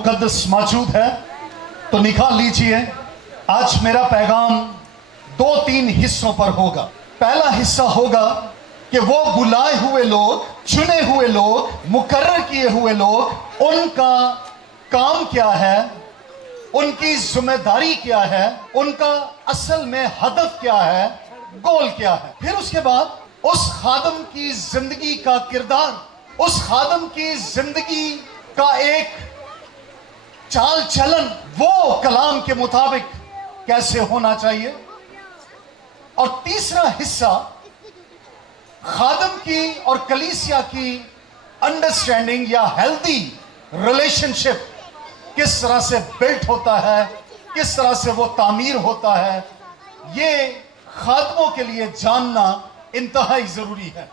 मुकद्दस मौजूद है तो निकाल लीजिए। आज मेरा पैगाम 2-3 हिस्सों पर होगा। पहला हिस्सा होगा कि वो बुलाए हुए लोग, चुने हुए लोग, मुकर्रर किए हुए लोग, उनका काम क्या है, उनकी जिम्मेदारी क्या है, उनका असल में हदफ क्या है, गोल क्या है। फिर उसके बाद उस खादम की जिंदगी का किरदार, उस खादम की जिंदगी का एक चाल चलन वो कलाम के मुताबिक कैसे होना चाहिए। और तीसरा हिस्सा खादम की और कलीसिया की अंडरस्टैंडिंग या हेल्दी रिलेशनशिप किस तरह से बिल्ट होता है, किस तरह से वो तामीर होता है, ये खादमों के लिए जानना इंतहाई जरूरी है।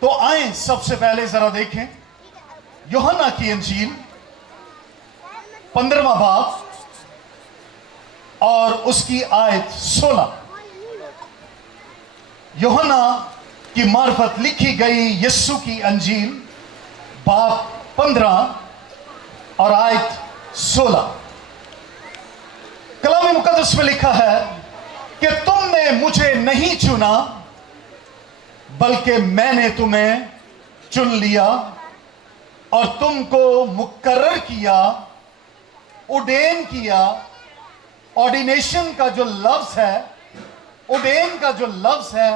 तो आए सबसे पहले जरा देखें यूहन्ना की इंजील 15वां बाब और उसकी आयत 16। यूहन्ना की मार्फत लिखी गई यीशु की अंजील बाब 15 और आयत 16। कलाम मुकद्दस में लिखा है कि तुमने मुझे नहीं चुना बल्कि मैंने तुम्हें चुन लिया और तुमको मुकर्रर किया, उडेन किया। ऑर्डिनेशन का जो लफ्ज है, उडेन का जो लफ्ज है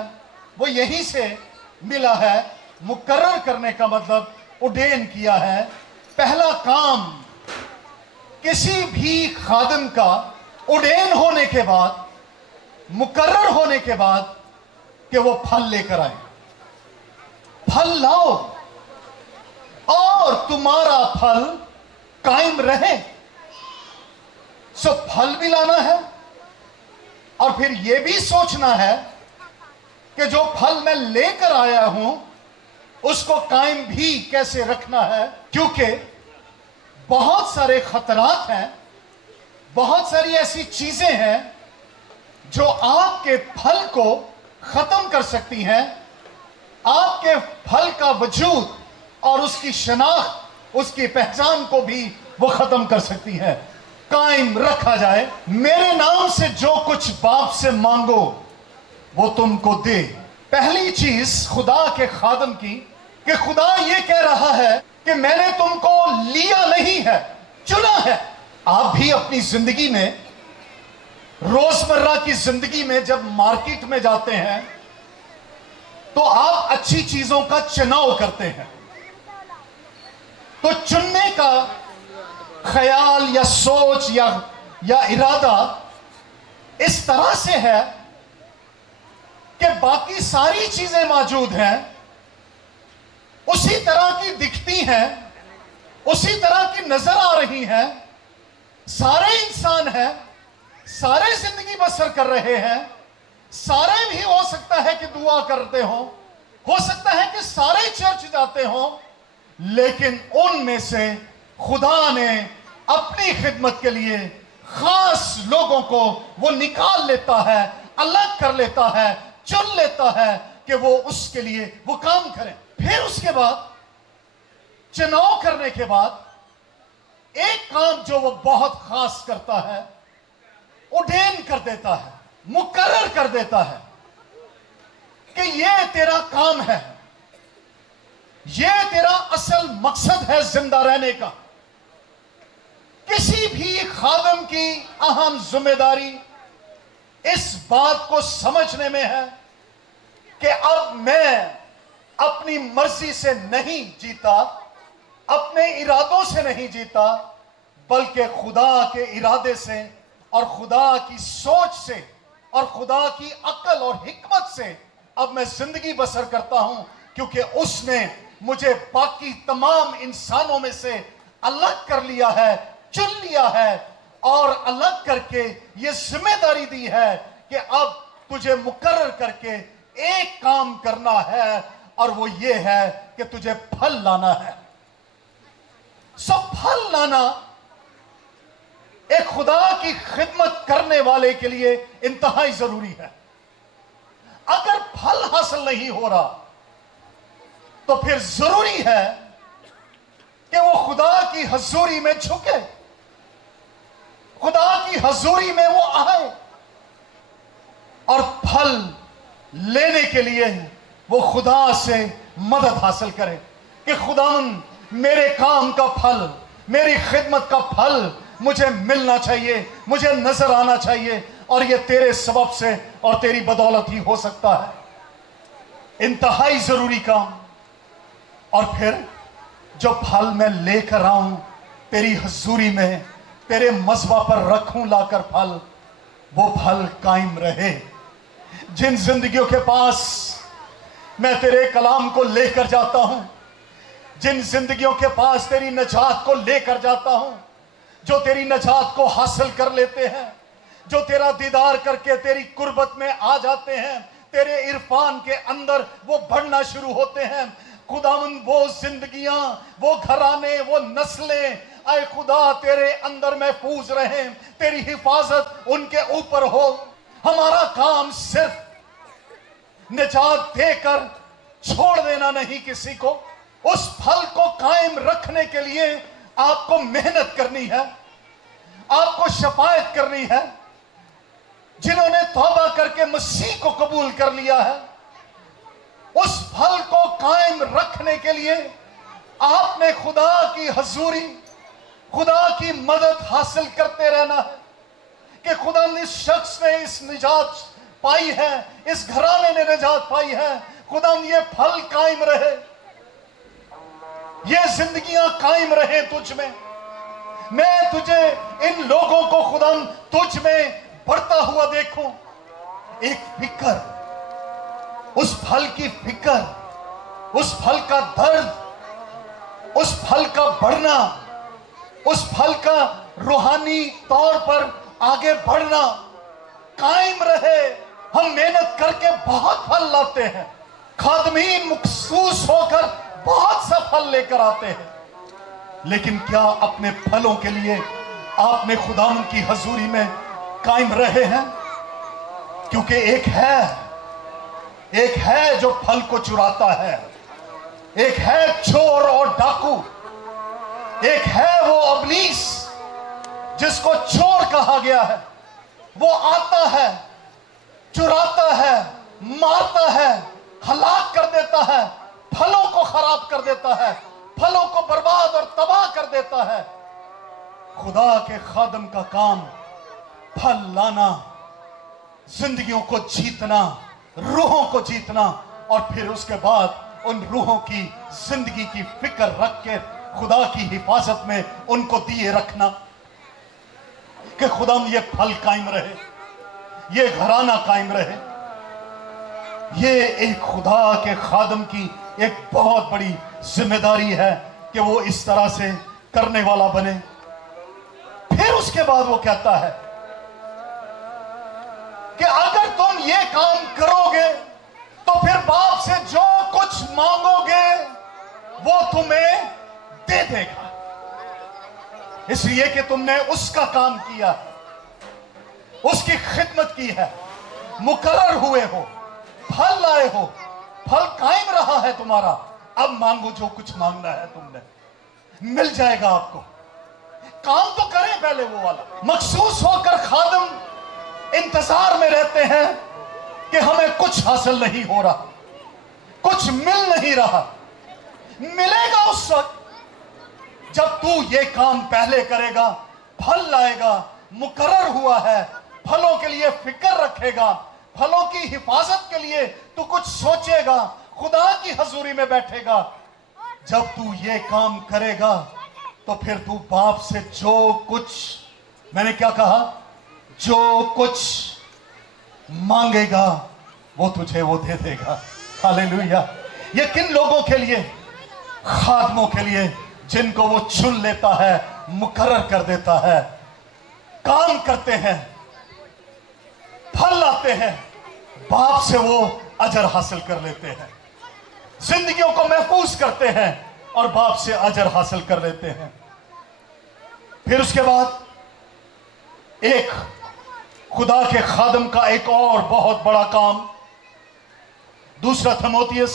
वो यहीं से मिला है। मुकर्रर करने का मतलब उडेन किया है। पहला काम किसी भी खादिम का उडेन होने के बाद, मुकर्रर होने के बाद कि वो फल लेकर आए। फल लाओ और तुम्हारा फल कायम रहे। सो फल भी लाना है और फिर यह भी सोचना है कि जो फल मैं लेकर आया हूं उसको कायम भी कैसे रखना है, क्योंकि बहुत सारे खतरात हैं, बहुत सारी ऐसी चीजें हैं जो आपके फल को खत्म कर सकती हैं, आपके फल का वजूद और उसकी शनाख्त, उसकी पहचान को भी वो खत्म कर सकती है। कायम रखा जाए। मेरे नाम से जो कुछ बाप से मांगो वो तुमको दे। पहली चीज खुदा के खादम की कि खुदा ये कह रहा है कि मैंने तुमको लिया नहीं है, चुना है। आप भी अपनी जिंदगी में, रोजमर्रा की जिंदगी में जब मार्केट में जाते हैं तो आप अच्छी चीजों का चुनाव करते हैं। तो चुनने का ख्याल या सोच या इरादा इस तरह से है कि बाकी सारी चीजें मौजूद हैं, उसी तरह की दिखती हैं, उसी तरह की नजर आ रही हैं, सारे इंसान हैं, सारे जिंदगी बसर कर रहे हैं, सारे भी हो सकता है कि दुआ करते हो सकता है कि सारे चर्च जाते हो, लेकिन उनमें से खुदा ने अपनी खिदमत के लिए खास लोगों को वो निकाल लेता है, अलग कर लेता है, चुन लेता है कि वो उसके लिए वो काम करें। फिर उसके बाद चुनाव करने के बाद एक काम जो वो बहुत खास करता है, उडेन कर देता है, मुकर्रर कर देता है कि ये तेरा काम है, ये तेरा असल मकसद है जिंदा रहने का। किसी भी खादम की अहम जिम्मेदारी इस बात को समझने में है कि अब मैं अपनी मर्जी से नहीं जीता, अपने इरादों से नहीं जीता, बल्कि खुदा के इरादे से और खुदा की सोच से और खुदा की अक्ल और हिकमत से अब मैं जिंदगी बसर करता हूं, क्योंकि उसने मुझे बाकी तमाम इंसानों में से अलग कर लिया है, चुन लिया है और अलग करके ये जिम्मेदारी दी है कि अब तुझे मुकर्रर करके एक काम करना है और वो ये है कि तुझे फल लाना है। सब फल लाना एक खुदा की खिदमत करने वाले के लिए इंतहाई जरूरी है। अगर फल हासिल नहीं हो रहा तो फिर जरूरी है کہ وہ خدا کی حضوری میں جھکے, خدا کی حضوری میں وہ آئے اور پھل لینے کے لیے وہ خدا سے مدد حاصل کرے کہ خداوند میرے کام کا پھل, میری خدمت کا پھل مجھے ملنا چاہیے, مجھے نظر آنا چاہیے, اور یہ تیرے سبب سے اور تیری بدولت ہی ہو سکتا ہے. انتہائی ضروری کام. اور پھر جو پھل میں لے کر آؤں تیری حضوری میں, تیرے مذبح پر رکھوں لا کر پھل, وہ پھل قائم رہے. جن زندگیوں کے پاس میں تیرے کلام کو لے کر جاتا ہوں, جن زندگیوں کے پاس تیری نجات کو لے کر جاتا ہوں, جو تیری نجات کو حاصل کر لیتے ہیں, جو تیرا دیدار کر کے تیری قربت میں آ جاتے ہیں, تیرے عرفان کے اندر وہ بڑھنا شروع ہوتے ہیں, خداوند وہ زندگیاں, وہ گھرانے, وہ نسلیں اے خدا تیرے اندر محفوظ رہیں, تیری حفاظت ان کے اوپر ہو. ہمارا کام صرف نجات دے کر چھوڑ دینا نہیں کسی کو, اس پھل کو قائم رکھنے کے لیے آپ کو محنت کرنی ہے, آپ کو شفاعت کرنی ہے. جنہوں نے توبہ کر کے مسیح کو قبول کر لیا ہے, اس پھل کو قائم رکھنے کے لیے آپ نے خدا کی حضوری, خدا کی مدد حاصل کرتے رہنا ہے کہ خدا نے اس شخص نے اس نجات پائی ہے, اس گھرانے نے نجات پائی ہے, خدا نے یہ پھل قائم رہے, یہ زندگیاں قائم رہے تجھ میں. میں تجھے ان لوگوں کو خدا تجھ میں بڑھتا ہوا دیکھوں. ایک فکر, اس پھل کی فکر, اس پھل کا درد, اس پھل کا بڑھنا, اس پھل کا روحانی طور پر آگے بڑھنا قائم رہے. ہم محنت کر کے بہت پھل لاتے ہیں, خادمین مخصوص ہو کر بہت سا پھل لے کر آتے ہیں, لیکن کیا اپنے پھلوں کے لیے آپ نے خداوند کی حضوری میں قائم رہے ہیں؟ کیونکہ ایک ہے جو پھل کو چراتا ہے, ایک ہے چور اور ڈاکو, ایک ہے وہ ابلیس جس کو چور کہا گیا ہے. وہ آتا ہے, چراتا ہے, مارتا ہے, ہلاک کر دیتا ہے, پھلوں کو خراب کر دیتا ہے, پھلوں کو برباد اور تباہ کر دیتا ہے. خدا کے خادم کا کام پھل لانا, زندگیوں کو جیتنا, روحوں کو جیتنا, اور پھر اس کے بعد ان روحوں کی زندگی کی فکر رکھ کے خدا کی حفاظت میں ان کو دیے رکھنا کہ خدا یہ پھل قائم رہے, یہ گھرانہ قائم رہے. یہ ایک خدا کے خادم کی ایک بہت بڑی ذمہ داری ہے کہ وہ اس طرح سے کرنے والا بنے. پھر اس کے بعد وہ کہتا ہے کہ اگر تم یہ کام کرو گے تو پھر باپ سے جو کچھ مانگو گے وہ تمہیں دے دے گا, اس لیے کہ تم نے اس کا کام کیا, اس کی خدمت کی ہے, مقرر ہوئے ہو, پھل لائے ہو, پھل قائم رہا ہے تمہارا. اب مانگو جو کچھ مانگنا ہے, تم نے مل جائے گا آپ کو. کام تو کریں پہلے وہ والا. مخصوص ہو کر خادم انتظار میں رہتے ہیں کہ ہمیں کچھ حاصل نہیں ہو رہا, کچھ مل نہیں رہا. ملے گا اس وقت جب تو یہ کام پہلے کرے گا, پھل لائے گا, مقرر ہوا ہے, پھلوں کے لیے فکر رکھے گا, پھلوں کی حفاظت کے لیے تو کچھ سوچے گا, خدا کی حضوری میں بیٹھے گا. جب تو یہ کام کرے گا تو پھر تو باپ سے جو کچھ, میں نے کیا کہا, جو کچھ مانگے گا وہ تجھے وہ دے دے گا. ہاللیلویا. یہ کن لوگوں کے لیے؟ خادموں کے لیے, جن کو وہ چن لیتا ہے, مقرر کر دیتا ہے, کام کرتے ہیں, پھل لاتے ہیں, باپ سے وہ اجر حاصل کر لیتے ہیں, زندگیوں کو محفوظ کرتے ہیں اور باپ سے اجر حاصل کر لیتے ہیں. پھر اس کے بعد ایک خدا کے خادم کا ایک اور بہت بڑا کام, دوسرا تھموتیس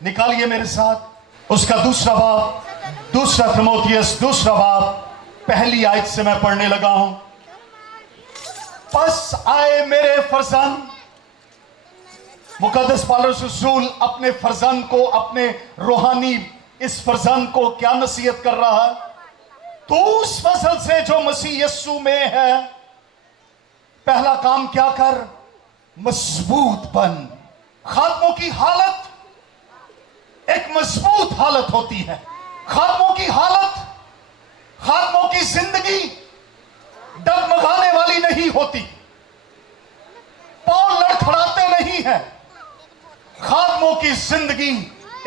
نکالیے میرے ساتھ, اس کا دوسرا باب दूसरा तिमोथियस दूसरा बाब पहली आयत से मैं पढ़ने लगा हूं। बस आए मेरे फरजंद, मुकद्दस पौलुस रसूल अपने फरजंद को, अपने रूहानी इस फरजंद को क्या नसीहत कर रहा है? तो उस फसल से जो मसीह यस्सु में है, पहला काम क्या कर? मजबूत बन। खादमों की हालत एक मजबूत हालत होती है। खादमों की हालत, खादमों की जिंदगी डगमगाने वाली नहीं होती, पांव लड़खड़ाते नहीं है। खादमों की जिंदगी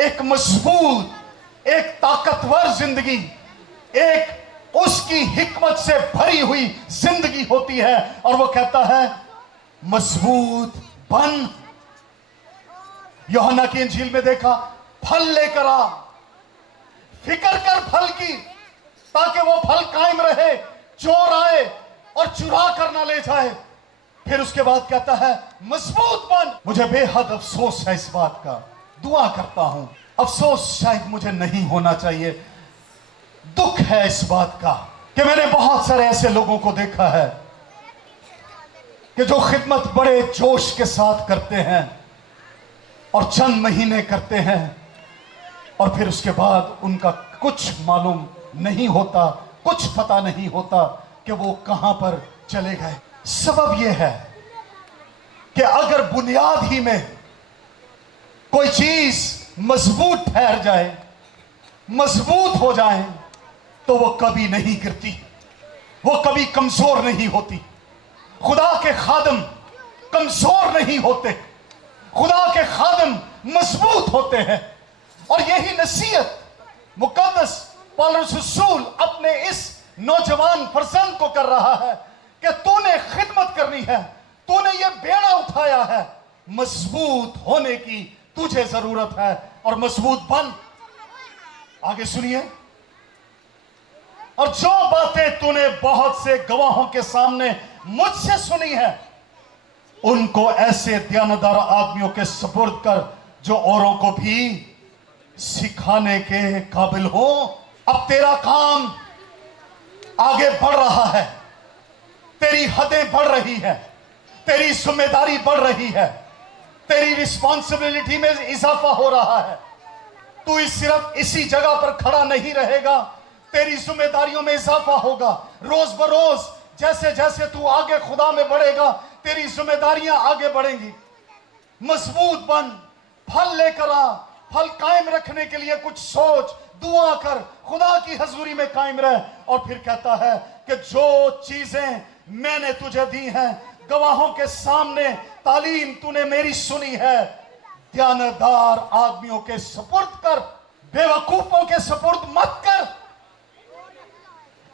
एक मजबूत, एक ताकतवर जिंदगी, एक उसकी हिकमत से भरी हुई जिंदगी होती है। और वो कहता है मजबूत बन। यूहन्ना की इंजील में देखा, फल लेकर आ, फिक्र कर फल की, ताकि वो फल कायम रहे, चोर आए और चुरा कर ना ले जाए। फिर उसके बाद कहता है मजबूत बन। मुझे बेहद अफसोस है इस बात का, दुआ करता हूं, अफसोस शायद मुझे नहीं होना चाहिए, दुख है इस बात का कि मैंने बहुत सारे ऐसे लोगों को देखा है कि जो खिदमत बड़े जोश के साथ करते हैं और चंद महीने करते हैं और फिर उसके बाद उनका कुछ मालूम नहीं होता, कुछ पता नहीं होता कि वो कहां पर चले गए। सबब यह है कि अगर बुनियाद ही में कोई चीज मजबूत ठहर जाए, मजबूत हो जाए, तो वो कभी नहीं गिरती, वो कभी कमजोर नहीं होती। खुदा के खादम कमजोर नहीं होते, खुदा के खादम मजबूत होते हैं। और यही नसीहत मुकद्दस पौलुस रसूल अपने इस नौजवान फरजंद को कर रहा है कि तूने खिदमत करनी है, तूने ये बेड़ा उठाया है, मजबूत होने की तुझे जरूरत है और मजबूत बन। आगे सुनिए, और जो बातें तूने बहुत से गवाहों के सामने मुझसे सुनी है, उनको ऐसे ध्यानदार आदमियों के सुपुर्द कर जो औरों को भी सिखाने के काबिल हो। अब तेरा काम आगे बढ़ रहा है, तेरी हदें बढ़ रही है, तेरी जिम्मेदारी बढ़ रही है, तेरी रिस्पॉन्सिबिलिटी में इजाफा हो रहा है। तू सिर्फ इसी जगह पर खड़ा नहीं रहेगा, तेरी जिम्मेदारियों में इजाफा होगा। रोज बरोज जैसे जैसे तू आगे खुदा में बढ़ेगा, तेरी जिम्मेदारियां आगे बढ़ेंगी। मजबूत बन, फल लेकर आ, फल कायम रखने के लिए कुछ सोच, दुआ कर, खुदा की हजूरी में कायम रह। और फिर कहता है कि जो चीजें मैंने तुझे दी हैं, गवाहों के सामने तालीम तूने मेरी सुनी है, ध्यानदार आदमियों के सुपुर्द कर, बेवकूफों के सुपुर्द मत कर,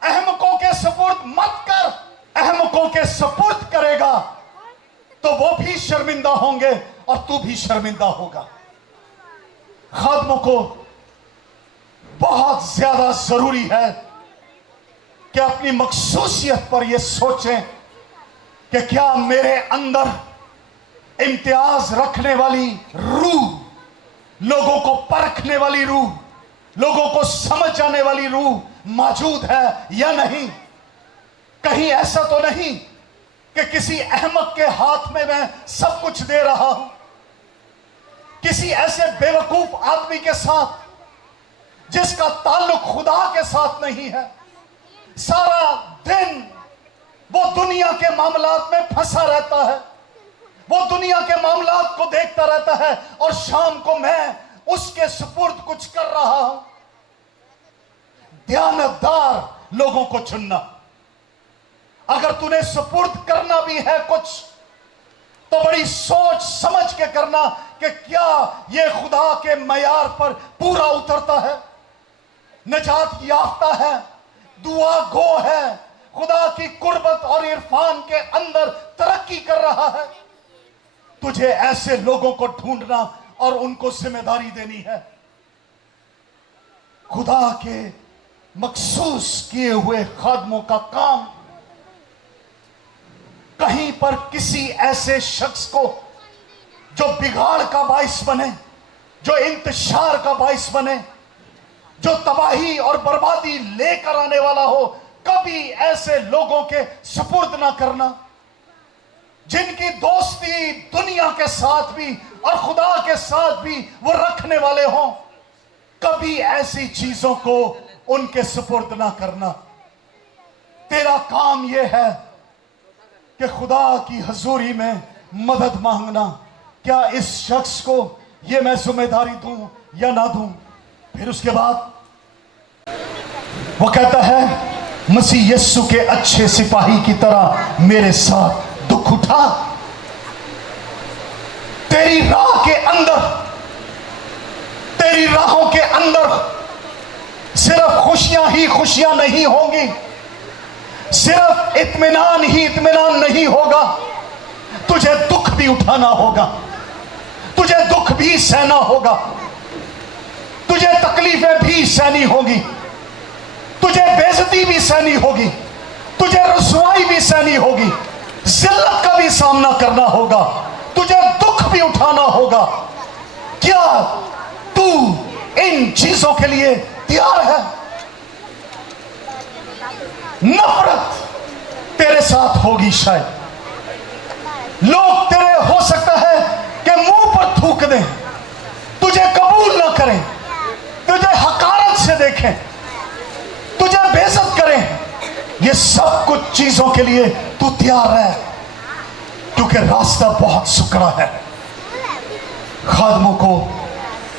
अहमकों के सुपुर्द मत कर। अहमकों के सुपुर्द करेगा तो वो भी शर्मिंदा होंगे और तू भी शर्मिंदा होगा। खादमों को बहुत ज्यादा जरूरी है कि अपनी मखसूसियत पर यह सोचें कि क्या मेरे अंदर इम्तियाज रखने वाली रूह, लोगों को परखने वाली रूह, लोगों को समझ जाने वाली रूह मौजूद है या नहीं। कहीं ऐसा तो नहीं कि किसी अहमक के हाथ में मैं सब कुछ दे रहा हूं, किसी ऐसे बेवकूफ आदमी के साथ जिसका ताल्लुक खुदा के साथ नहीं है, सारा दिन वो दुनिया के मामलात में फंसा रहता है, वो दुनिया के मामलात को देखता रहता है और शाम को मैं उसके सुपुर्द कुछ कर रहा हूं। ध्यानदार लोगों को चुनना। अगर तूने सुपुर्द करना भी है कुछ, तो बड़ी सोच समझ के करना कि क्या यह खुदा के मयार पर पूरा उतरता है, नजात याफ्ता है, दुआ गो है, खुदा की कुर्बत और इरफान के अंदर तरक्की कर रहा है। तुझे ऐसे लोगों को ढूंढना और उनको जिम्मेदारी देनी है। खुदा के मखसूस किए हुए खादमों का काम कहीं पर किसी ऐसे शख्स को जो बिगाड़ का बाइस बने, जो इंतशार का बाइस बने, जो तबाही और बर्बादी लेकर आने वाला हो, कभी ऐसे लोगों के सुपुर्द ना करना जिनकी दोस्ती दुनिया के साथ भी और खुदा के साथ भी वो रखने वाले हों। कभी ऐसी चीजों को उनके सुपुर्द ना करना। तेरा काम यह है कि खुदा की हजूरी में मदद मांगना। क्या इस शख्स को यह मैं जिम्मेदारी दूं या ना दूं? फिर उसके बाद वो कहता है, मसीह यस्सु के अच्छे सिपाही की तरह मेरे साथ दुख उठा। तेरी राह के अंदर, तेरी राहों के अंदर सिर्फ खुशियां ही खुशियां नहीं होंगी, सिर्फ इत्मीनान ही इत्मीनान नहीं होगा। तुझे दुख भी उठाना होगा, तुझे दुख भी सहना होगा, तुझे तकलीफें भी सहनी होगी, तुझे बेइज्जती भी सहनी होगी, तुझे रुसवाई भी सहनी होगी, जिल्लत का भी सामना करना होगा, तुझे दुख भी उठाना होगा। क्या तू इन चीजों के लिए तैयार है? नफरत तेरे साथ होगी, शायद लोग तेरे हो सकता है कि मुंह पर थूक दें, तुझे कबूल ना करें, तुझे हकारत से देखें, तुझे बेइज्जत करें। ये सब कुछ चीजों के लिए तू तैयार है, क्योंकि रास्ता बहुत सुकड़ा है। खादमों को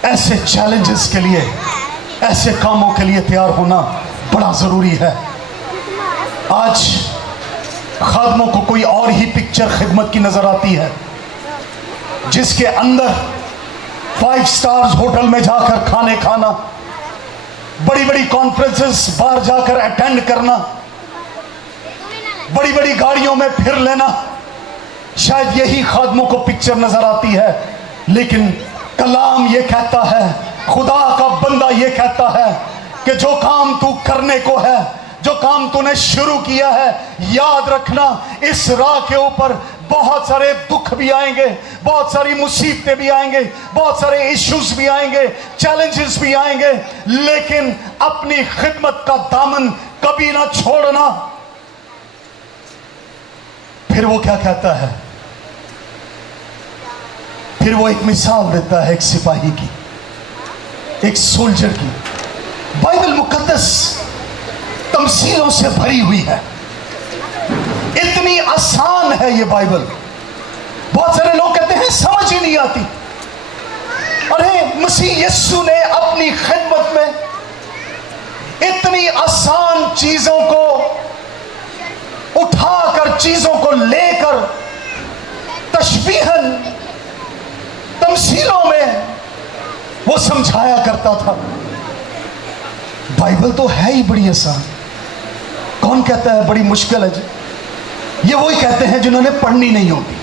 ऐसे चैलेंजेस के लिए, ऐसे कामों के लिए तैयार होना बड़ा जरूरी है। आज खादमों को कोई और ही पिक्चर खिदमत की नजर आती है, जिसके अंदर 5 स्टार्स होटल में जाकर खाने खाना, बड़ी बड़ी कॉन्फ्रेंसेस बाहर जाकर अटेंड करना, बड़ी बड़ी गाड़ियों में फिर लेना, शायद यही खादमों को पिक्चर नजर आती है। लेकिन कलाम ये कहता है, खुदा का बंदा ये कहता है कि जो काम तू करने को है, जो काम तूने शुरू किया है, याद रखना इस राह के ऊपर बहुत सारे दुख भी आएंगे, बहुत सारी मुसीबतें भी आएंगे, बहुत सारे इश्यूज भी आएंगे, चैलेंजेस भी आएंगे, लेकिन अपनी खिदमत का दामन कभी ना छोड़ना। फिर वो क्या कहता है? फिर वो एक मिसाल देता है एक सिपाही की, एक सोल्जर की। बाइबल मुकद्दस तमसीलों से भरी हुई है, इतनी आसान है ये बाइबल। बहुत सारे लोग कहते हैं समझ ही नहीं आती। अरे मसीह यस्सु ने अपनी खिदमत में इतनी आसान चीजों को उठाकर, चीजों को लेकर तशबीहन तमसीलों में वो समझाया करता था। बाइबल तो है ही बड़ी आसान। कौन कहता है बड़ी मुश्किल है जी? ये वही कहते हैं जिन्होंने पढ़नी नहीं होती,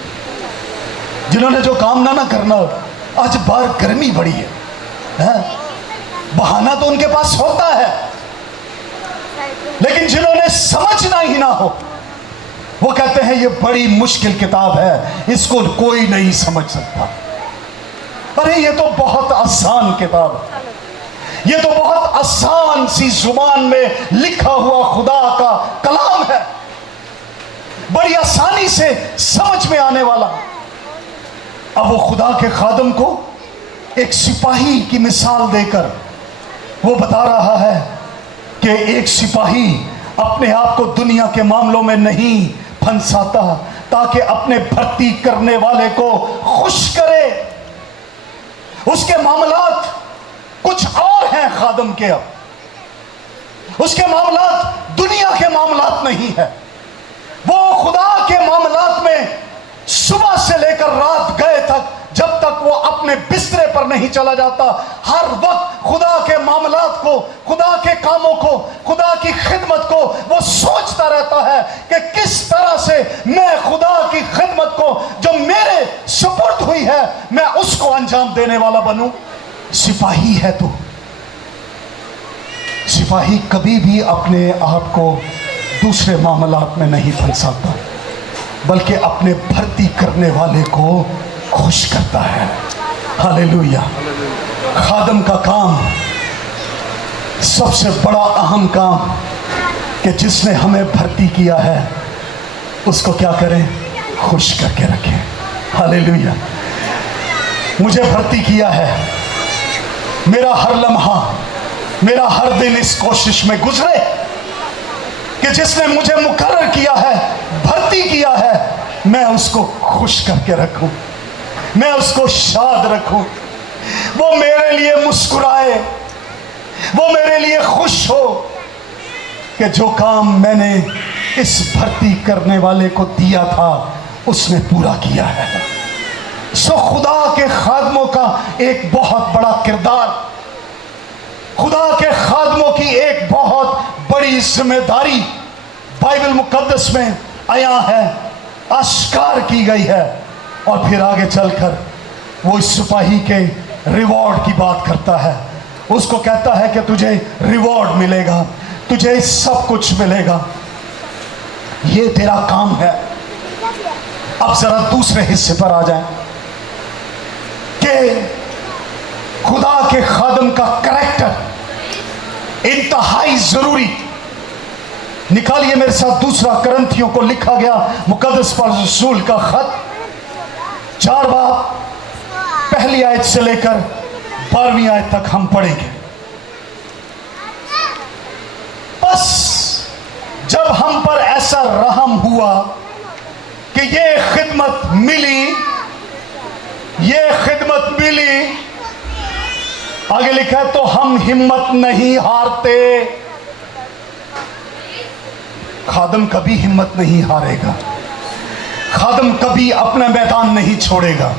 जिन्होंने जो काम ना करना हो। आज बाहर गर्मी बड़ी है, बहाना तो उनके पास होता है, लेकिन जिन्होंने समझना ही ना हो वो कहते हैं ये बड़ी मुश्किल किताब है, इसको कोई नहीं समझ सकता। अरे ये तो बहुत आसान किताब है, ये तो बहुत आसान सी जुबान में लिखा हुआ खुदा का कलाम है, बड़ी आसानी से समझ में आने वाला। अब वो खुदा के खादम को एक सिपाही की मिसाल देकर वो बता रहा है कि एक सिपाही अपने आप को दुनिया के मामलों में नहीं फंसाता, ताकि अपने भर्ती करने वाले को खुश करे। उसके मामलात कुछ और हैं खादम के। अब उसके मामलात दुनिया के मामलात नहीं है, वो खुदा के मामलात में सुबह से लेकर रात गए तक, जब तक वो अपने बिस्तरे पर नहीं चला जाता, हर वक्त खुदा के मामलात को, खुदा के कामों को, खुदा की खिदमत को वो सोचता रहता है कि किस तरह से मैं खुदा की खिदमत को जो मेरे सुपुर्द हुई है, मैं उसको अंजाम देने वाला बनूं। सिपाही है तू। सिपाही कभी भी अपने आप को दूसरे मामलात में नहीं फंसाता, बल्कि अपने भर्ती करने वाले को खुश करता है। हालेलुया। खादम का काम سب سے بڑا اہم کام کہ جس نے ہمیں بھرتی کیا ہے اس کو کیا کریں؟ خوش کر کے رکھیں. ہاللیلویا. مجھے بھرتی کیا ہے. میرا ہر لمحہ، میرا ہر دن اس کوشش میں گزرے کہ جس نے مجھے مقرر کیا ہے، بھرتی کیا ہے، میں اس کو خوش کر کے رکھوں، میں اس کو شاد رکھوں، وہ میرے لیے مسکرائے، وہ میرے لیے خوش ہو کہ جو کام میں نے اس بھرتی کرنے والے کو دیا تھا اس نے پورا کیا ہے. سو خدا کے خادموں کا ایک بہت بڑا کردار، خدا کے خادموں کی ایک بہت بڑی ذمہ داری بائبل مقدس میں عیاں ہے، اشکار کی گئی ہے. اور پھر آگے چل کر وہ اس سپاہی کے ریوارڈ کی بات کرتا ہے. اس کو کہتا ہے کہ تجھے ریوارڈ ملے گا، تجھے سب کچھ ملے گا، یہ تیرا کام ہے. اب ذرا دوسرے حصے پر آ جائیں کہ خدا کے خادم کا کریکٹر انتہائی ضروری. نکالیے میرے ساتھ دوسرا کرنتھیوں کو لکھا گیا مقدس پولس رسول کا خط، 4 باب پہلی آیت سے لے کر 12ویں آیت تک ہم پڑھیں گے. بس جب ہم پر ایسا رحم ہوا کہ یہ خدمت ملی، آگے لکھا ہے تو ہم ہمت نہیں ہارتے. خادم کبھی ہمت نہیں ہارے گا، خادم کبھی اپنا میدان نہیں چھوڑے گا،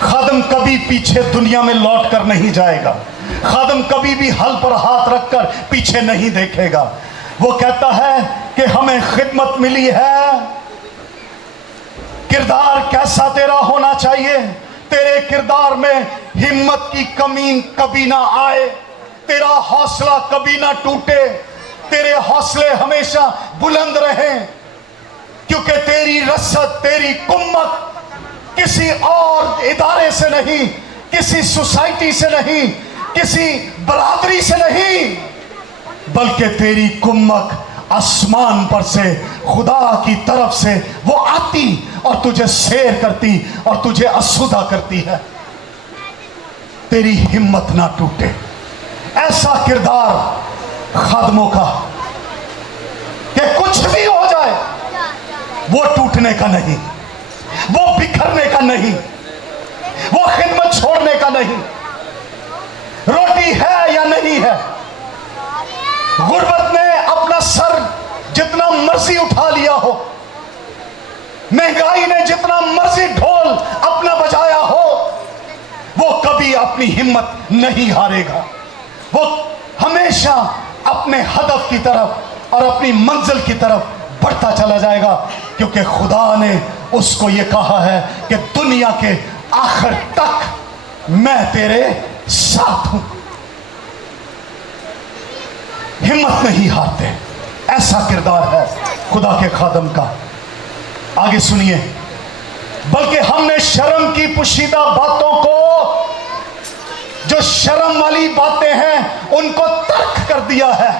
خادم کبھی پیچھے دنیا میں لوٹ کر نہیں جائے گا، خادم کبھی بھی حل پر ہاتھ رکھ کر پیچھے نہیں دیکھے گا. وہ کہتا ہے کہ ہمیں خدمت ملی ہے. کردار کیسا تیرا ہونا چاہیے؟ تیرے کردار میں ہمت کی کمی کبھی نہ آئے، تیرا حوصلہ کبھی نہ ٹوٹے، تیرے حوصلے ہمیشہ بلند رہیں، کیونکہ تیری رسد، تیری کمک کسی اور ادارے سے نہیں، کسی سوسائٹی سے نہیں، کسی برادری سے نہیں، بلکہ تیری کمک آسمان پر سے، خدا کی طرف سے وہ آتی اور تجھے سیر کرتی اور تجھے اسودہ کرتی ہے. تیری ہمت نہ ٹوٹے. ایسا کردار خادموں کا کہ کچھ بھی ہو جائے وہ ٹوٹنے کا نہیں، وہ بکھرنے کا نہیں، وہ خدمت چھوڑنے کا نہیں. روٹی ہے یا نہیں ہے، غربت نے اپنا سر جتنا مرضی اٹھا لیا ہو، مہنگائی نے جتنا مرضی ڈھول اپنا بجایا ہو، وہ کبھی اپنی ہمت نہیں ہارے گا. وہ ہمیشہ اپنے ہدف کی طرف اور اپنی منزل کی طرف بڑھتا چلا جائے گا، کیونکہ خدا نے اس کو یہ کہا ہے کہ دنیا کے آخر تک میں تیرے ساتھ ہوں. ہمت نہیں ہارتے. ایسا کردار ہے خدا کے خادم کا. آگے سنیے، بلکہ ہم نے شرم کی پوشیدہ باتوں کو، جو شرم والی باتیں ہیں ان کو ترک کر دیا ہے.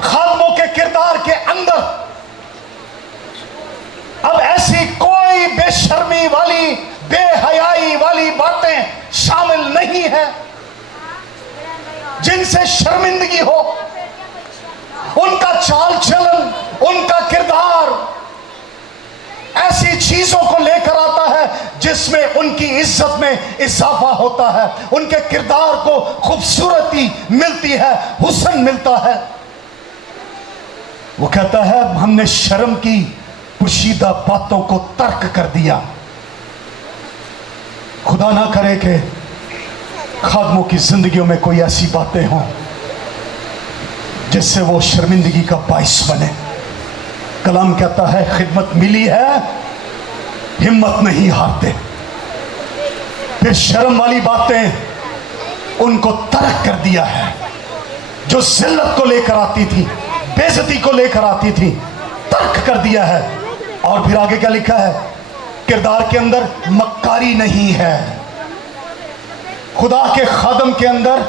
خادموں کے کردار کے اندر اب ایسی کوئی بے شرمی والی، بے حیائی والی باتیں شامل نہیں ہیں جن سے شرمندگی ہو. ان کا چال چلن، ان کا کردار ایسی چیزوں کو لے کر آتا ہے جس میں ان کی عزت میں اضافہ ہوتا ہے، ان کے کردار کو خوبصورتی ملتی ہے، حسن ملتا ہے. وہ کہتا ہے ہم نے شرم کی پوشیدہ باتوں کو ترک کر دیا. خدا نہ کرے کہ خادموں کی زندگیوں میں کوئی ایسی باتیں ہوں جس سے وہ شرمندگی کا باعث بنے. کلام کہتا ہے خدمت ملی ہے، ہمت نہیں ہارتے. پھر شرم والی باتیں ان کو ترک کر دیا ہے، جو ذلت کو لے کر آتی تھی، بے عزتی کو لے کر آتی تھی، ترک کر دیا ہے. اور پھر آگے کیا لکھا ہے؟ کردار کے اندر مکاری نہیں ہے. خدا کے خادم کے اندر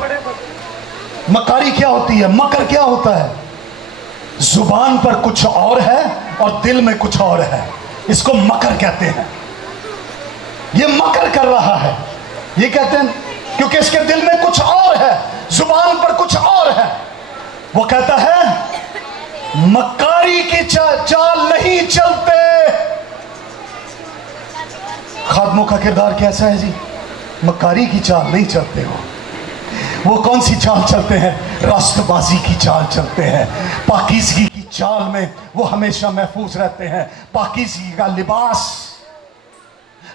मकारी क्या होती है? मकर क्या होता है? जुबान पर कुछ और है और दिल में कुछ और है, इसको मकर कहते हैं। ये मकर कर रहा है, ये कहते हैं क्योंकि इसके दिल में कुछ और है, जुबान पर कुछ और है। वो कहता है मकारी की चाल नहीं चलते। खादमों का किरदार कैसा है जी? मकारी की चाल नहीं चलते वो कौन सी चाल चलते हैं? रास्तबाजी की चाल चलते हैं। पाकीज़गी की चाल में वो हमेशा महफूज रहते हैं। पाकीज़गी का लिबास,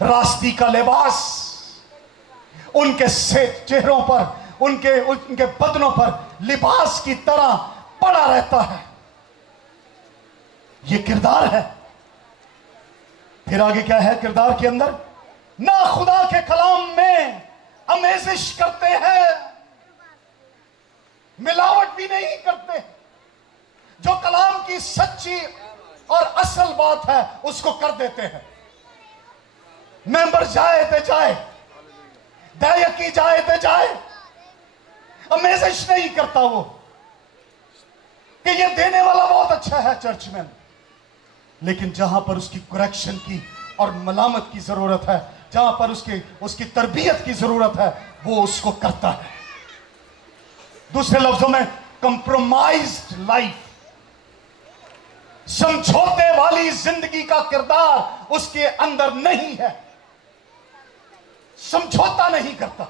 रास्ती का लिबास उनके चेहरों पर, उनके बदनों पर लिबास की तरह पड़ा रहता है। ये किरदार है। फिर आगे क्या है किरदार के अंदर? ना खुदा के कलाम में आमेजिश करते हैं, मिलावट भी नहीं करते। जो कलाम की सच्ची और असल बात है उसको कर देते हैं। मेंबर जाए ते जाए, दायकी जाए ते जाए, अमेजिश नहीं करता वो कि ये देने वाला बहुत अच्छा है चर्च में, लेकिन जहां पर उसकी करेक्शन की और मलामत की जरूरत है, जहां पर उसकी तरबियत की जरूरत है, वो उसको करता है। दूसरे लफ्जों में कंप्रोमाइज्ड लाइफ, समझौते वाली जिंदगी का किरदार उसके अंदर नहीं है। समझौता नहीं करता,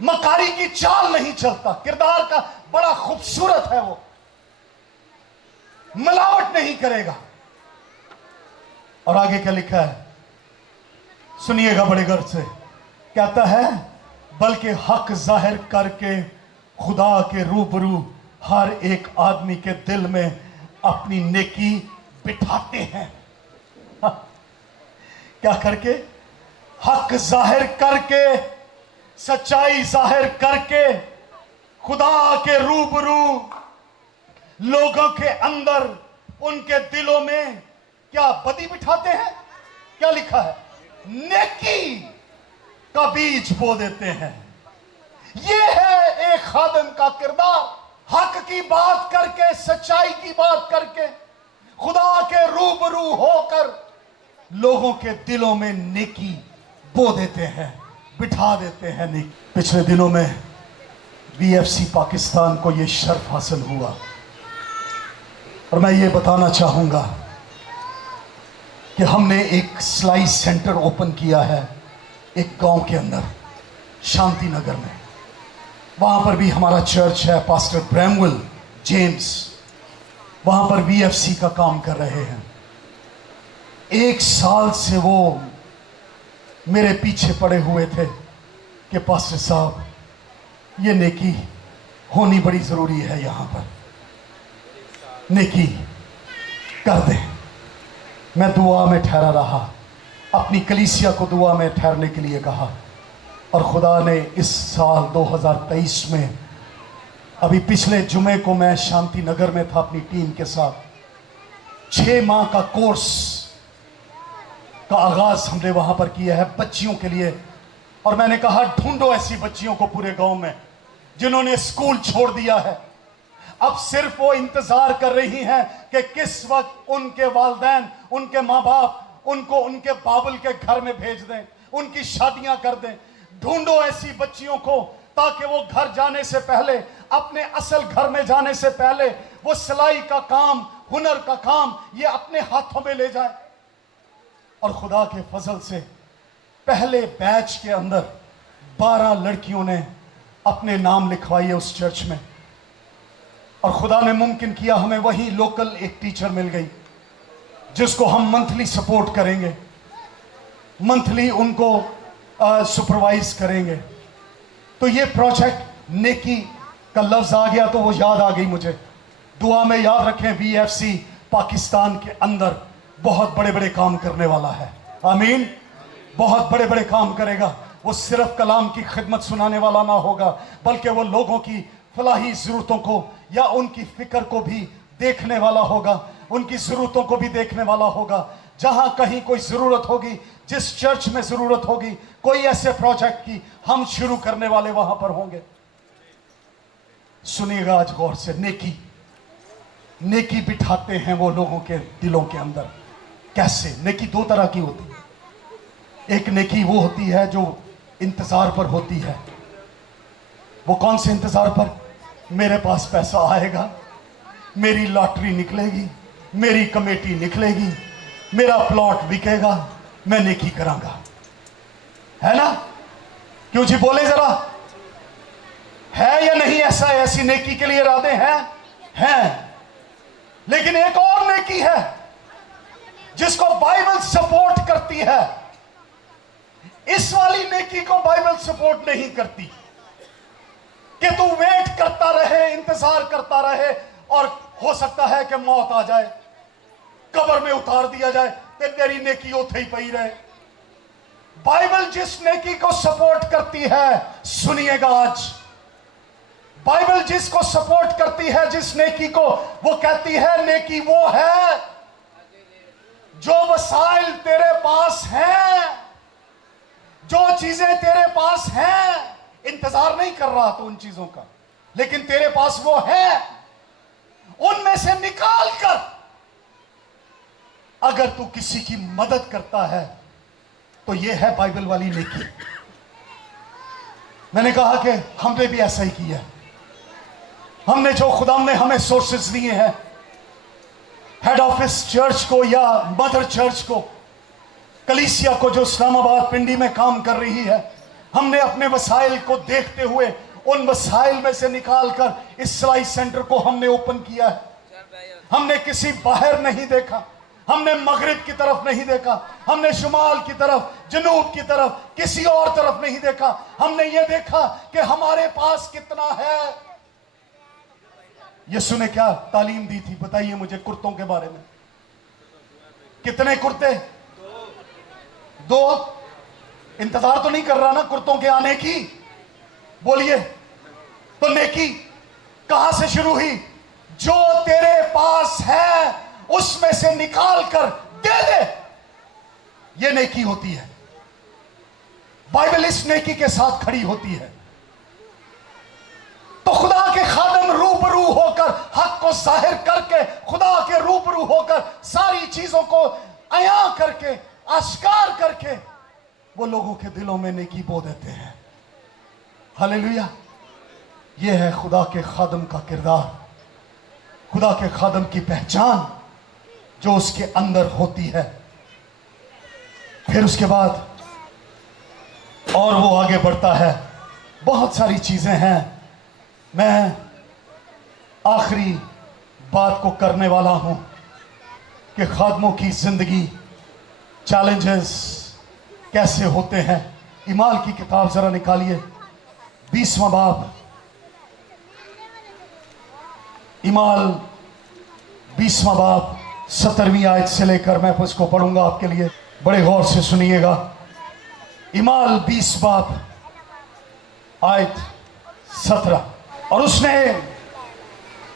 मकारी की चाल नहीं चलता। किरदार का बड़ा खूबसूरत है, वो मिलावट नहीं करेगा। और आगे क्या लिखा है सुनिएगा बड़े गर्व से। कहता है बल्कि हक जाहिर करके खुदा के रूबरू हर एक आदमी के दिल में अपनी नेकी बिठाते हैं। क्या करके? हक जाहिर करके, सच्चाई जाहिर करके खुदा के रूबरू लोगों के अंदर, उनके दिलों में क्या बदी बिठाते हैं? क्या लिखा है? नेकी का बीज बो देते हैं। यह है एक खादिम का किरदार। हक की बात करके, सच्चाई की बात करके, खुदा के रूबरू होकर लोगों के दिलों में नेकी बो देते हैं, बिठा देते हैं नेकी। पिछले दिनों में BFC पाकिस्तान को यह शर्फ हासिल हुआ और मैं ये बताना चाहूंगा कि हमने एक सिलाई सेंटर ओपन किया है एक गांव के अंदर, शांति नगर में। वहां पर भी हमारा चर्च है, पास्टर ब्रैमवेल जेम्स वहां पर BFC का काम कर रहे हैं। 1 साल से वो मेरे पीछे पड़े हुए थे कि पास्टर साहब ये नेकी होनी बड़ी जरूरी है, यहां पर नेकी कर दें। मैं दुआ में ठहरा रहा, अपनी कलीसिया को दुआ में ठहरने के लिए कहा, और खुदा ने इस साल 2023 में, अभी पिछले जुमे को मैं शांति नगर में था अपनी टीम के साथ, 6 माह का कोर्स का आगाज हमने वहां पर किया है बच्चियों के लिए। और मैंने कहा ढूंढो ऐसी बच्चियों को पूरे गांव में जिन्होंने स्कूल छोड़ दिया है। अब सिर्फ वो इंतजार कर रही हैं कि किस वक्त उनके वालिदैन, उनके माँ बाप उनको उनके बाबुल के घर में भेज दें, उनकी शादियां कर दें। ढूंढो ऐसी बच्चियों को ताकि वो घर जाने से पहले, अपने असल घर में जाने से पहले, वो सिलाई का काम, हुनर का काम ये अपने हाथों में ले जाए। और खुदा के फजल से पहले बैच के अंदर 12 लड़कियों ने अपने नाम लिखवाए उस चर्च में। और खुदा ने मुमकिन किया, हमें वही लोकल एक टीचर मिल गई जिसको हम मंथली सपोर्ट करेंगे, मंथली उनको सुपरवाइज करेंगे। तो ये प्रोजेक्ट नेकी का लफ्ज आ गया तो वो याद आ गई मुझे। दुआ में याद रखें, BFC पाकिस्तान के अंदर बहुत बड़े बड़े काम करने वाला है। आमीन। बहुत बड़े बड़े काम करेगा। वो सिर्फ कलाम की खिदमत सुनाने वाला ना होगा, बल्कि वो लोगों की फलाही ज़रूरतों को या उनकी फिक्र को भी देखने वाला होगा, उनकी ज़रूरतों को भी देखने वाला होगा। जहां कहीं कोई ज़रूरत होगी, जिस चर्च में ज़रूरत होगी कोई ऐसे प्रोजेक्ट की, हम शुरू करने वाले वहां पर होंगे। सुनिएगा आज गौर से। नेकी, नेकी बिठाते हैं वो लोगों के दिलों के अंदर। कैसे? नेकी दो तरह की होती है। एक नेकी वो होती है जो इंतजार पर होती है। वो कौन से इंतजार पर? मेरे पास पैसा आएगा, मेरी लॉटरी निकलेगी, मेरी कमेटी निकलेगी, मेरा प्लॉट बिकेगा, मैं नेकी करांगा, है ना? क्यों जी, बोले जरा, है या नहीं? ऐसा, ऐसी नेकी के लिए इरादे हैं। लेकिन एक और नेकी है जिसको बाइबल सपोर्ट करती है। इस वाली नेकी को बाइबल सपोर्ट नहीं करती कि तू वेट करता रहे, इंतजार करता रहे, और हो सकता है कि मौत आ जाए, कब्र में उतार दिया जाए, तो तेरी नेकी उथे ही पई रहे। बाइबल जिस नेकी को सपोर्ट करती है, सुनिएगा आज, बाइबल जिसको सपोर्ट करती है, जिस नेकी को, वो कहती है नेकी वो है जो वसाइल तेरे पास हैं, जो चीजें तेरे पास हैं, इंतजार नहीं कर रहा तू उन चीजों का, लेकिन तेरे पास वो है, उनमें से निकाल कर अगर तू किसी की मदद करता है, तो ये है बाइबल वाली नेकी। मैंने कहा कि हमने भी ऐसा ही किया। हमने जो खुदा ने हमें सोर्सेस दिए हैं, हेड ऑफिस चर्च को या मदर चर्च को, कलीसिया को जो इस्लामाबाद पिंडी में काम कर रही है, हमने अपने वसाइल को देखते हुए उन वसाइल में से निकालकर इस सिलाई सेंटर को हमने ओपन किया है। हमने किसी बाहर नहीं देखा, हमने मगरिब की तरफ नहीं देखा, हमने शुमाल की तरफ, जनूब की तरफ, किसी और तरफ नहीं देखा। हमने ये देखा कि हमारे पास कितना है। यीशु ने क्या तालीम दी थी? बताइए मुझे कुर्तों के बारे में। कितने कुर्ते? 2। इंतजार तो नहीं कर रहा ना कुर्तों के आने की? बोलिए। तो नेकी कहां से शुरू हुई? जो तेरे पास है उसमें से निकाल कर दे दे, ये नेकी होती है। बाइबल इस नेकी के साथ खड़ी होती है। तो खुदा के खादम रूबरू होकर, हक को जाहिर करके, खुदा के रूबरू होकर, सारी चीजों को अया करके, आश्कार करके, वो लोगों के दिलों में नेकी बो देते हैं। हालेलुया। ये है खुदा के खादम का किरदार, खुदा के खादम की पहचान जो उसके अंदर होती है। फिर उसके बाद और वो आगे बढ़ता है। बहुत सारी चीजें हैं। मैं आखिरी बात को करने वाला हूं कि खादमों की जिंदगी, चैलेंजेस कैसे होते हैं। इमाल की किताब जरा निकालिए, 20वां बाब। इमाल 20वां बाब 17वीं आयत से लेकर मैं उसको पढ़ूंगा आपके लिए, बड़े गौर से सुनिएगा। इमाल 20 बाब आयत 17। और उसने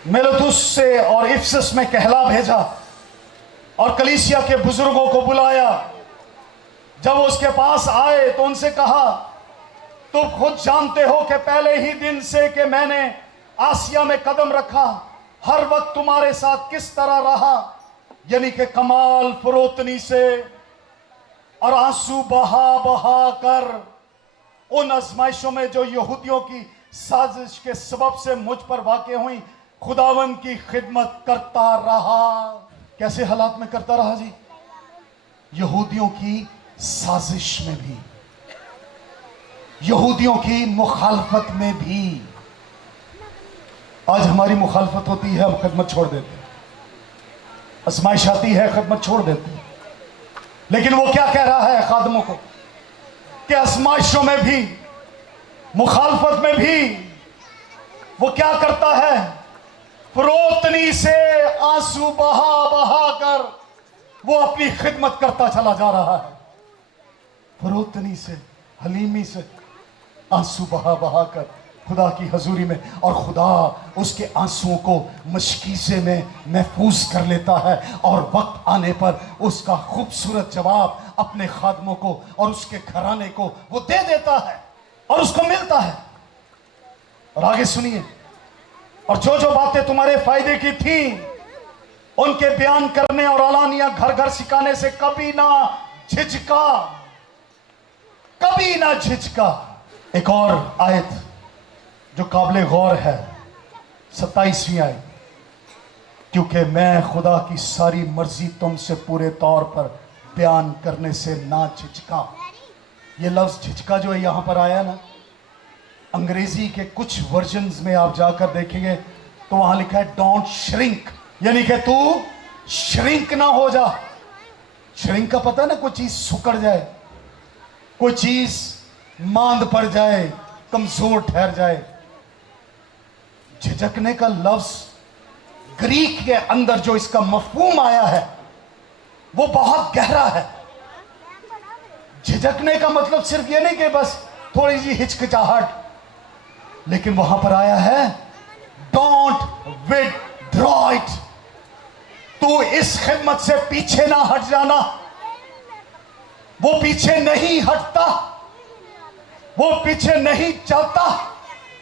मेलतुस से और इफसस में कहला भेजा और कलीसिया के बुजुर्गों को बुलाया। जब वो उसके पास आए तो उनसे कहा, तुम खुद जानते हो कि पहले ही दिन से कि मैंने आसिया में कदम रखा, हर वक्त तुम्हारे साथ किस तरह रहा, यानी कि कमाल फरोतनी से और आंसू बहा बहा कर उन आजमाइशों में जो यहूदियों की साजिश के सबब से मुझ पर वाक़ हुई, खुदावन की खिदमत करता रहा। कैसे हालात में करता रहा जी? यहूदियों की साजिश में भी, यहूदियों की मुखालफत में भी। आज हमारी मुखालफत होती है, हम खिदमत छोड़ देते हैं। आजमाइश आती है, खिदमत छोड़ देते हैं। लेकिन वो क्या कह रहा है खादमों को कि आजमाइशों में भी, मुखालफत में भी वो क्या करता है? फरोतनी से आंसू बहा बहा कर वो अपनी खिदमत करता चला जा रहा है। फरोतनी से, हलीमी से आंसू बहा बहा कर खुदा की हजूरी में, और खुदा उसके आंसुओं को मशकीज़े में महफूज कर लेता है और वक्त आने पर उसका खूबसूरत जवाब अपने खादमों को और उसके घराने को वो दे देता है और उसको मिलता है। और आगे सुनिए, और जो जो बातें तुम्हारे फायदे की थी उनके बयान करने और अलानिया घर घर सिखाने से कभी ना झिझका, कभी ना झिझका। एक और आयत जो काबिल गौर है, 27वीं आयत, क्योंकि मैं खुदा की सारी मर्जी तुमसे पूरे तौर पर बयान करने से ना झिझका। ये लफ्ज झिझका जो है यहां पर आया ना, अंग्रेजी के कुछ वर्जन्स में आप जाकर देखेंगे तो वहां लिखा है डोंट श्रिंक, यानी कि तू श्रिंक ना हो जा। श्रिंक का पता है ना, कोई चीज सुकड़ जाए, कोई चीज मांद पड़ जाए, कमजोर ठहर जाए। झिझकने का लफ्ज ग्रीक के अंदर जो इसका मफहूम आया है वो बहुत गहरा है। झिझकने का मतलब सिर्फ ये नहीं कि बस थोड़ी सी हिचकिचाहट, लेकिन वहां पर आया है डोंट विथड्रॉ इट। तू इस खिदमत से पीछे ना हट जाना। वो पीछे नहीं हटता, वो पीछे नहीं चलता,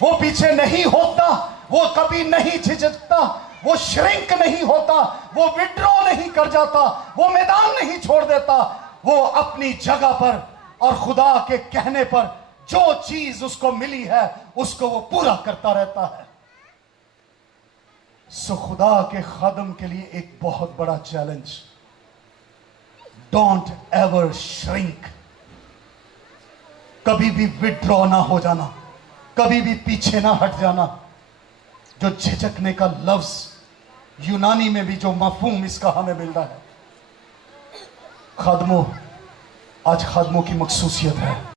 वो पीछे नहीं होता, वो कभी नहीं झिझकता, वो श्रिंक नहीं होता, वो विड्रॉ नहीं कर जाता, वो मैदान नहीं छोड़ देता। वो अपनी जगह पर और खुदा के कहने पर जो चीज उसको मिली है उसको वो पूरा करता रहता है। सो खुदा के खादम के लिए एक बहुत बड़ा चैलेंज, डोंट एवर श्रिंक। कभी भी विड्रॉ ना हो जाना, कभी भी पीछे ना हट जाना। जो झिझकने का लफ्ज यूनानी में भी जो मफहूम इसका हमें मिल रहा है, खादमों, आज खादमों की मखसूसियत है